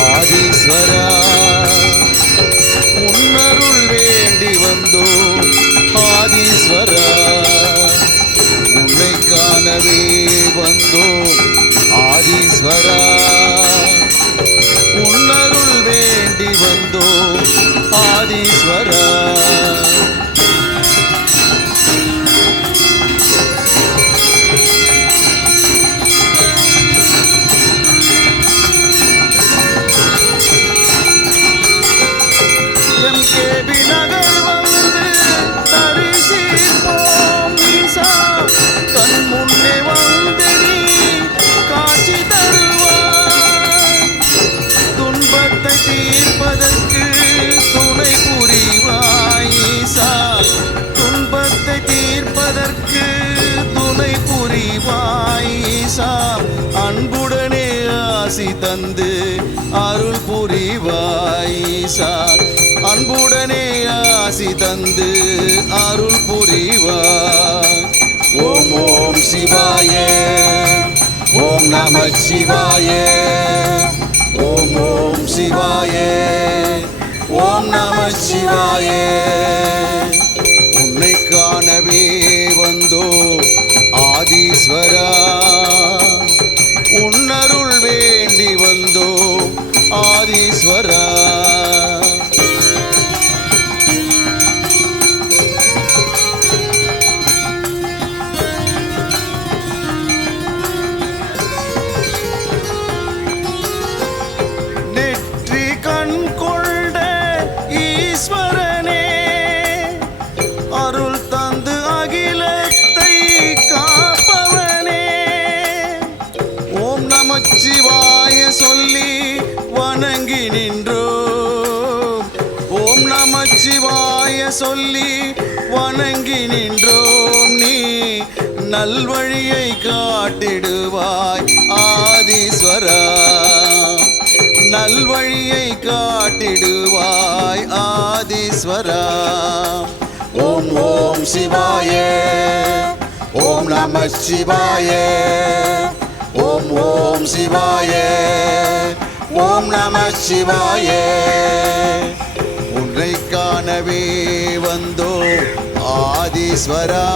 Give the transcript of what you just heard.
ஆதீஸ்வரா உன்னருள் வேண்டி வந்தோம் ஆதீஸ்வரா உன்னை காணவே வந்தோம் ஆதீஸ்வரா உன்னருள் வேண்டி வந்தோம் ஆதீஸ்வரா கேபி நகர் வந்து தரிசிப்போம் ஈசா கண் முன்னே வந்து நீ காட்சி தருவாய் துன்பத்தை தீர்ப்பதற்கு துணை புரிவாய் ஈசா துன்பத்தை தீர்ப்பதற்கு துணை புரிவாய் ஈசா அன்புடனே ஆசி தந்து அருள் புரிவாய் ஈசா அன்புடனே ஆசி தந்து அருள் புரிவாய் ஓம் ஓம் சிவாய ஓம் நம சிவாய ஓம் ஓம் சிவாய ஓம் நம சிவாய உன்னை காணவே வந்தோ ஆதீஸ்வரா உன்னருள் வேண்டி வந்தோ ஆதீஸ்வரா நமச்சிவாய சொல்லி வணங்கி நின்றோம் ஓம் நமச்சிவாய சொல்லி வணங்கி நின்றோம் நீ நல்வழியை காட்டிடுவாய் ஆதீஸ்வரா நல்வழியை காட்டிடுவாய் ஆதீஸ்வரா ஓம் ஓம் சிவாய ஓம் நமச்சிவாய ஓம் ஓம் சிவாய ஓம் நம சிவாய உன்னை காணவே வந்தோ ஆதீஸ்வரா